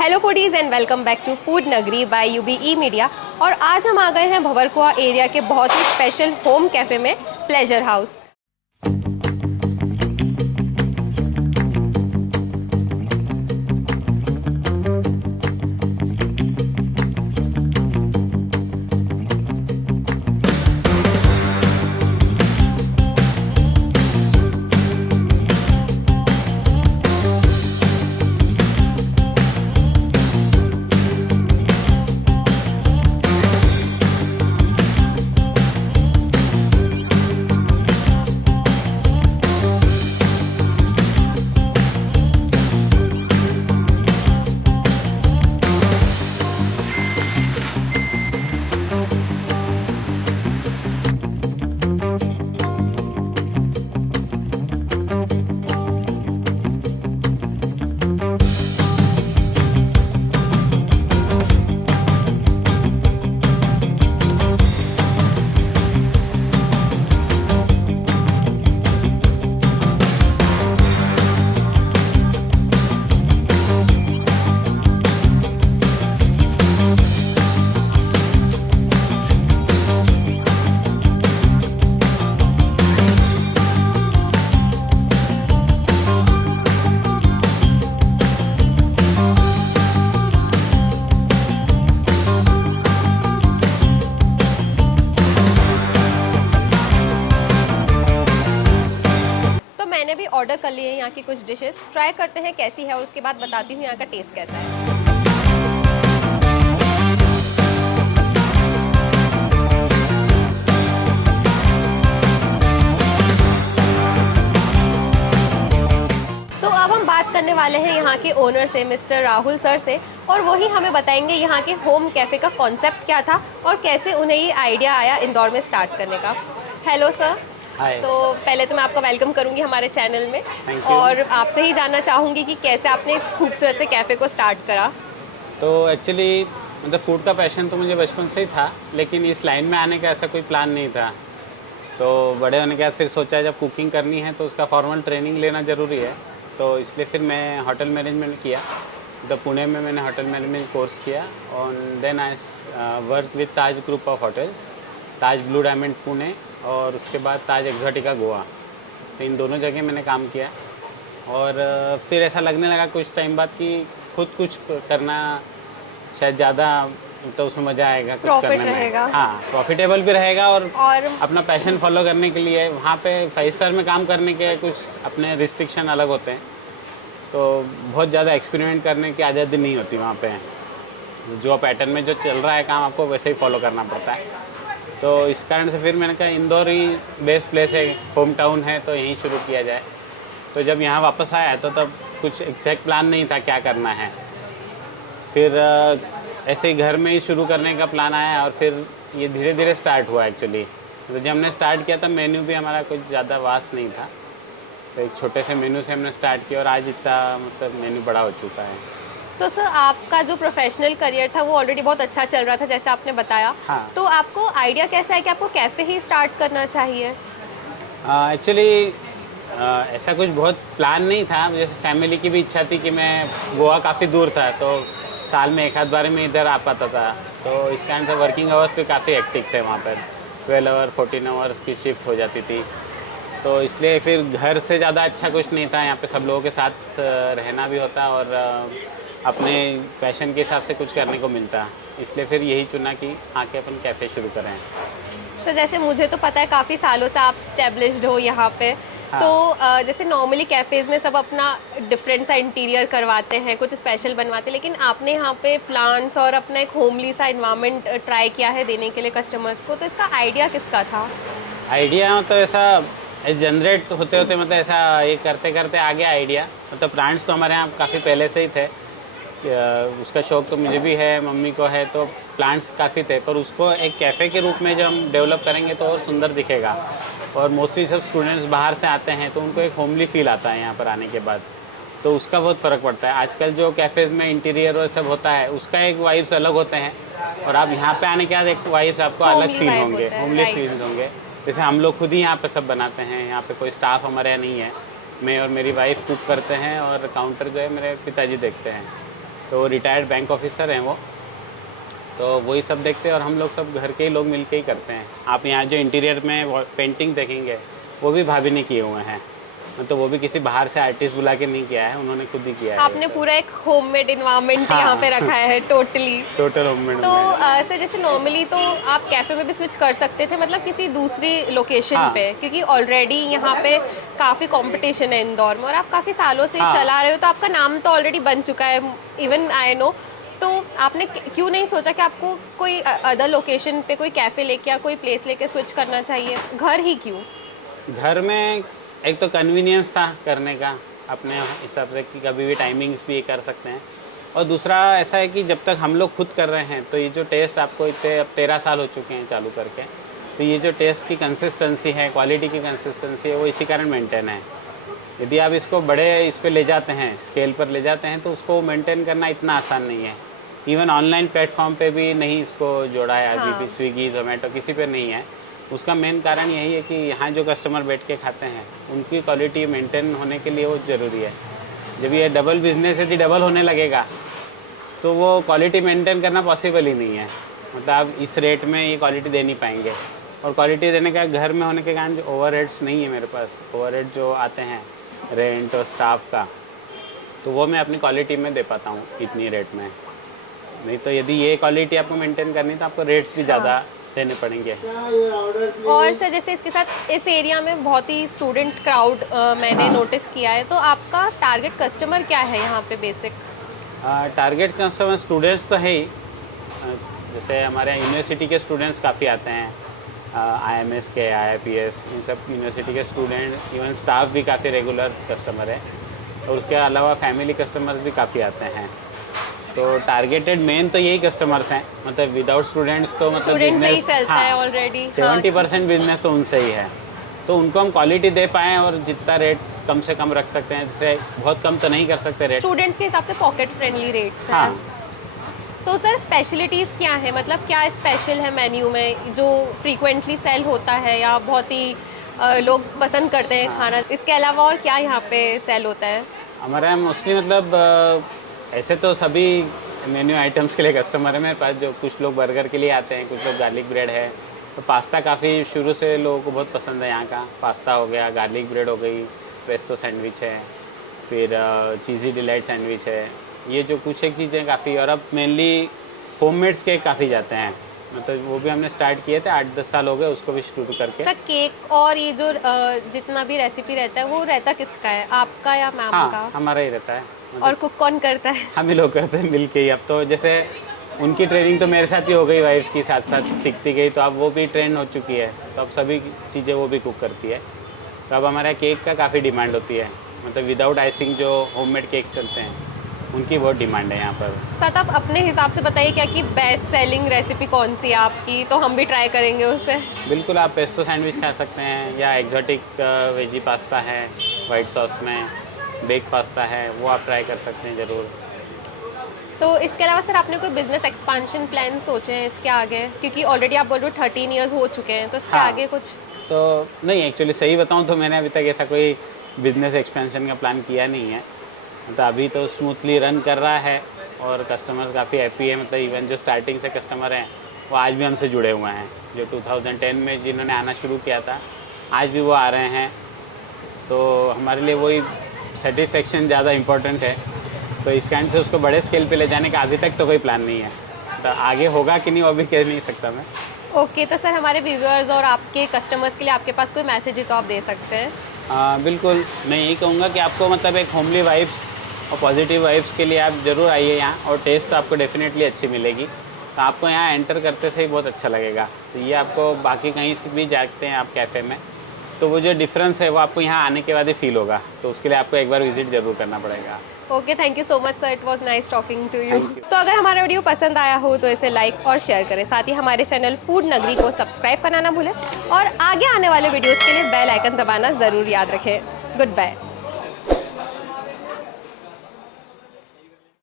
Hello foodies and welcome back to food Nagari by UBE media. और आज हम आ गए हैं भंवरकुआ एरिया के बहुत ही स्पेशल होम कैफ़े में, प्लेजर हाउस। मैंने भी ऑर्डर कर लिए हैं यहाँ की कुछ डिशेस, ट्राई करते हैं कैसी है और उसके बाद बताती हूँ यहाँ का टेस्ट कैसा है। तो अब हम बात करने वाले हैं यहाँ के ओनर से, मिस्टर राहुल सर से, और वही हमें बताएंगे यहाँ के होम कैफ़े का कॉन्सेप्ट क्या था और कैसे उन्हें ये आइडिया आया इंदौर में स्टार्ट करने का। Hello sir. तो पहले तो मैं आपका वेलकम करूंगी हमारे चैनल में और आपसे ही जानना चाहूँगी कि कैसे आपने इस खूबसूरत से कैफ़े को स्टार्ट करा। तो एक्चुअली मतलब फ़ूड का पैशन तो मुझे बचपन से ही था, लेकिन इस लाइन में आने का ऐसा कोई प्लान नहीं था। तो बड़े होने के बाद फिर सोचा जब कुकिंग करनी है तो उसका फॉर्मल ट्रेनिंग लेना ज़रूरी है, तो इसलिए फिर मैं होटल मैनेजमेंट किया। तो पुणे में मैंने होटल मैनेजमेंट कोर्स किया और then I work with Taj group of hotels, Taj blue diamond Pune और उसके बाद ताज एक्सोटिका गोवा। तो इन दोनों जगह मैंने काम किया और फिर ऐसा लगने लगा कुछ टाइम बाद कि खुद कुछ करना शायद ज़्यादा, तो उसमें मज़ा आएगा, कुछ करने में। हाँ, प्रॉफिटेबल भी रहेगा और अपना पैशन फॉलो करने के लिए वहाँ पे 5 स्टार में काम करने के कुछ अपने रिस्ट्रिक्शन अलग होते हैं, तो बहुत ज़्यादा एक्सपेरिमेंट करने की आज़ादी नहीं होती वहाँ पे। जो पैटर्न में जो चल रहा है काम आपको वैसे ही फॉलो करना पड़ता है। तो इस कारण से फिर मैंने कहा इंदौर ही बेस्ट प्लेस है, होम टाउन है, तो यहीं शुरू किया जाए। तो जब यहाँ वापस आया तो तब कुछ एग्जैक्ट प्लान नहीं था क्या करना है, फिर ऐसे ही घर में ही शुरू करने का प्लान आया और फिर ये धीरे धीरे स्टार्ट हुआ एक्चुअली। तो जब हमने स्टार्ट किया तब मेन्यू भी हमारा कुछ ज़्यादा वास्ट नहीं था, तो एक छोटे से मेन्यू से हमने स्टार्ट किया और आज इतना मतलब मेन्यू बड़ा हो चुका है। तो सर आपका जो प्रोफेशनल करियर था वो ऑलरेडी बहुत अच्छा चल रहा था जैसे आपने बताया। हाँ। तो आपको आइडिया कैसा है कि आपको कैफ़े ही स्टार्ट करना चाहिए? एक्चुअली ऐसा कुछ बहुत प्लान नहीं था, जैसे फैमिली की भी इच्छा थी कि मैं, गोवा काफ़ी दूर था तो साल में एक आध बार में इधर आ पाता था, तो इस कारण से वर्किंग आवर्स भी काफ़ी एक्टिव थे वहाँ पर। 12 आवर 14 आवर्स की शिफ्ट हो जाती थी, तो इसलिए फिर घर से ज़्यादा अच्छा कुछ नहीं था। यहाँ पे सब लोगों के साथ रहना भी होता और अपने पैशन के हिसाब से कुछ करने को मिलता, इसलिए फिर यही चुना कि आके अपन कैफ़े शुरू करें। सर जैसे मुझे तो पता है काफ़ी सालों से आप स्टैब्लिश्ड हो यहाँ पे। हाँ। तो जैसे नॉर्मली कैफ़ेज़ में सब अपना डिफरेंट सा इंटीरियर करवाते हैं, कुछ स्पेशल बनवाते हैं, लेकिन आपने यहाँ पे प्लांट्स और अपना एक होमली सा इन्वायरमेंट ट्राई किया है देने के लिए कस्टमर्स को। तो इसका आइडिया किसका था? आइडिया तो ऐसा जनरेट होते होते मतलब ऐसा ये करते करते आ गया आइडिया। मतलब प्लांट्स तो हमारे यहाँ काफ़ी पहले से ही थे, उसका शौक़ तो मुझे भी है, मम्मी को है, तो प्लांट्स काफ़ी थे, पर उसको एक कैफ़े के रूप में जब हम डेवलप करेंगे तो और सुंदर दिखेगा। और मोस्टली सब स्टूडेंट्स बाहर से आते हैं तो उनको एक होमली फील आता है यहाँ पर आने के बाद, तो उसका बहुत फ़र्क पड़ता है। आजकल जो कैफ़ेज़ में इंटीरियर और सब होता है उसका एक वाइब्स अलग होते हैं, और आप यहाँ पे आने के बाद एक वाइब्स आपको अलग फील होंगे, होमली फील होंगे। जैसे हम लोग खुद ही यहाँ पे सब बनाते हैं, यहाँ पे कोई स्टाफ हमारे यहाँ नहीं है, मैं और मेरी वाइफ कुक करते हैं और काउंटर जो है मेरे पिताजी देखते हैं। तो रिटायर्ड बैंक ऑफिसर हैं वो, तो वही सब देखते हैं और हम लोग सब घर के ही लोग मिल के ही करते हैं। आप यहाँ जो इंटीरियर में पेंटिंग देखेंगे वो भी भाभी ने किए हुए हैं, मतलब वो भी किसी बाहर से आर्टिस्ट बुला के नहीं किया है, उन्होंने खुद ही किया है। आपने पूरा एक होममेड इन्वायरमेंट हाँ। यहाँ पे रखा है टोटली। Total homemade. तो सर जैसे नॉर्मली तो आप कैफे में भी स्विच कर सकते थे, मतलब किसी दूसरी लोकेशन हाँ। पे, क्योंकि ऑलरेडी यहाँ पे काफ़ी कंपटीशन है इंदौर में और आप काफ़ी सालों से हाँ। चला रहे हो, तो आपका नाम तो ऑलरेडी बन चुका है, इवन आई नो। तो आपने क्यों नहीं सोचा कि आपको कोई अदर लोकेशन पे कोई कैफ़े लेके या कोई प्लेस लेके स्विच करना चाहिए, घर ही क्यों? घर में एक तो कन्वीनियंस था करने का अपने हिसाब से कि कभी भी टाइमिंग्स भी कर सकते हैं, और दूसरा ऐसा है कि जब तक हम लोग खुद कर रहे हैं तो ये जो टेस्ट आपको इतने अब 13 साल हो चुके हैं चालू करके, तो ये जो टेस्ट की कंसिस्टेंसी है, क्वालिटी की कंसिस्टेंसी है, वो इसी कारण मेंटेन है। यदि आप इसको बड़े इस पे ले जाते हैं, स्केल पर ले जाते हैं, तो उसको मेंटेन करना इतना आसान नहीं है। इवन ऑनलाइन प्लेटफॉर्म पे भी नहीं इसको जोड़ा है अभी भी, स्विगी जोमेटो किसी पे नहीं है। उसका मेन कारण यही है कि यहाँ जो कस्टमर बैठ के खाते हैं उनकी क्वालिटी मेंटेन होने के लिए वो ज़रूरी है। जब ये डबल बिजनेस यदि डबल होने लगेगा तो वो क्वालिटी मेंटेन करना पॉसिबल ही नहीं है, मतलब आप इस रेट में ये क्वालिटी दे नहीं पाएंगे। और क्वालिटी देने का घर में होने के कारण जो ओवरहेड्स नहीं है मेरे पास, ओवरहेड जो आते हैं रेंट और स्टाफ का, तो वो मैं अपनी क्वालिटी में दे पाता हूँ इतनी रेट में। नहीं तो यदि ये क्वालिटी आपको मेंटेन करनी तो आपको रेट्स भी ज़्यादा देने पड़ेंगे। और सर जैसे इसके साथ इस एरिया में बहुत ही स्टूडेंट क्राउड मैंने नोटिस किया है, तो आपका टारगेट कस्टमर क्या है यहाँ पे बेसिक? टारगेट कस्टमर स्टूडेंट्स तो है ही, जैसे हमारे यहाँ यूनिवर्सिटी के स्टूडेंट्स काफ़ी आते हैं, IMS के, IIPS, इन सब यूनिवर्सिटी के स्टूडेंट, इवन स्टाफ भी काफ़ी रेगुलर कस्टमर है, और उसके अलावा फैमिली कस्टमर्स भी काफ़ी आते हैं। तो टारगेटेड मेन तो यही कस्टमर्स हैं, मतलब विदाउट स्टूडेंट्स तो मतलब स्टूडेंट से ही बिजनेस चलता है ऑलरेडी। 70% बिजनेस तो उनसे ही है। तो उनको हम क्वालिटी दे पाएँ और जितना रेट कम से कम रख सकते हैं, जैसे बहुत कम तो नहीं कर सकते रेट। स्टूडेंट्स के हिसाब से पॉकेट फ्रेंडली रेट्स हाँ। हैं। तो सर स्पेशलिटीज़ क्या है, मतलब क्या स्पेशल है मेन्यू में जो फ्रीक्वेंटली सेल होता है या बहुत ही लोग पसंद करते हैं खाना? इसके अलावा और क्या यहाँ पे सेल होता है? हमारे यहाँ मोस्टली मतलब ऐसे तो सभी मेन्यू आइटम्स के लिए कस्टमर है मेरे पास, जो कुछ लोग बर्गर के लिए आते हैं, कुछ लोग गार्लिक ब्रेड है, तो पास्ता काफ़ी शुरू से लोगों को बहुत पसंद है यहाँ का। पास्ता हो गया, गार्लिक ब्रेड हो गई, पेस्टो सैंडविच है, फिर चीज़ी डिलाइट सैंडविच है, ये जो कुछ एक चीज़ें काफ़ी। और अब मेनली होममेड्स केक काफ़ी जाते हैं, मतलब वो भी हमने स्टार्ट किए थे, 8-10 साल हो गए उसको भी शुरू करके। सर केक और ये जो जितना भी रेसिपी रहता है वो रहता किसका है, आपका या मैम हाँ, का? हमारा ही रहता है, और कुक कौन करता है? हम ही लोग करते हैं मिल के ही। अब तो जैसे उनकी ट्रेनिंग तो मेरे साथ ही हो गई, वाइफ की साथ साथ सीखती गई, तो अब वो भी ट्रेन हो चुकी है, तो अब सभी चीज़ें वो भी कुक करती है। तो अब हमारे केक का काफ़ी डिमांड होती है, मतलब विदाउट आइसिंग जो होममेड केक्स चलते हैं उनकी बहुत डिमांड है यहाँ पर। सर आप अपने हिसाब से बताइए क्या कि बेस्ट सेलिंग रेसिपी कौन सी है आपकी, तो हम भी ट्राई करेंगे उसे। बिल्कुल, आप पेस्टो सैंडविच खा सकते हैं, या एग्जॉटिक वेजी पास्ता है वाइट सॉस में, बेक पास्ता है, वो आप ट्राई कर सकते हैं ज़रूर। तो इसके अलावा सर आपने कोई बिजनेस एक्सपांशन प्लान सोचे हैं इसके आगे, क्योंकि ऑलरेडी आप बोल रहे हो 13 इयर्स हो चुके हैं, तो इसके हाँ। आगे कुछ? तो नहीं, एक्चुअली सही बताऊँ तो मैंने अभी तक ऐसा कोई बिजनेस एक्सपेंशन का प्लान किया नहीं है, मतलब अभी तो स्मूथली रन कर रहा है और कस्टमर्स काफ़ी हैप्पी है। मतलब इवन जो स्टार्टिंग से कस्टमर हैं वो आज भी हमसे जुड़े हुए हैं, जो 2010 में जिन्होंने आना शुरू किया था आज भी वो आ रहे हैं, तो हमारे लिए वही सेटिस्फेक्शन ज़्यादा इम्पोर्टेंट है। तो इस काइंड से उसको बड़े स्केल पे ले जाने का अभी तक तो कोई प्लान नहीं है, तो आगे होगा कि नहीं वो भी कह नहीं सकता मैं। ओके, तो सर हमारे व्यूअर्स और आपके कस्टमर्स के लिए आपके पास कोई मैसेज है तो आप दे सकते हैं। बिल्कुल, मैं यही कहूँगा कि आपको मतलब एक होमली वाइब्स और पॉजिटिव वाइब्स के लिए आप ज़रूर आइए यहाँ, और टेस्ट आपको डेफिनेटली अच्छी मिलेगी। तो आपको यहाँ एंटर करते से ही बहुत अच्छा लगेगा। तो ये आपको बाकी कहीं से भी जाते हैं आप कैफ़े में, तो वो जो डिफरेंस है वो आपको यहाँ आने के बाद ही फील होगा, तो उसके लिए आपको एक बार विजिट ज़रूर करना पड़ेगा। Okay, thank you so much sir, it was nice talking to you. Thank you. तो अगर हमारा वीडियो पसंद आया हो तो इसे लाइक और शेयर करें, साथ ही हमारे चैनल फूड नगरी को सब्सक्राइब करना ना भूलें, और आगे आने वाले वीडियोस के लिए बेल आइकन दबाना ज़रूर याद रखें। Good bye.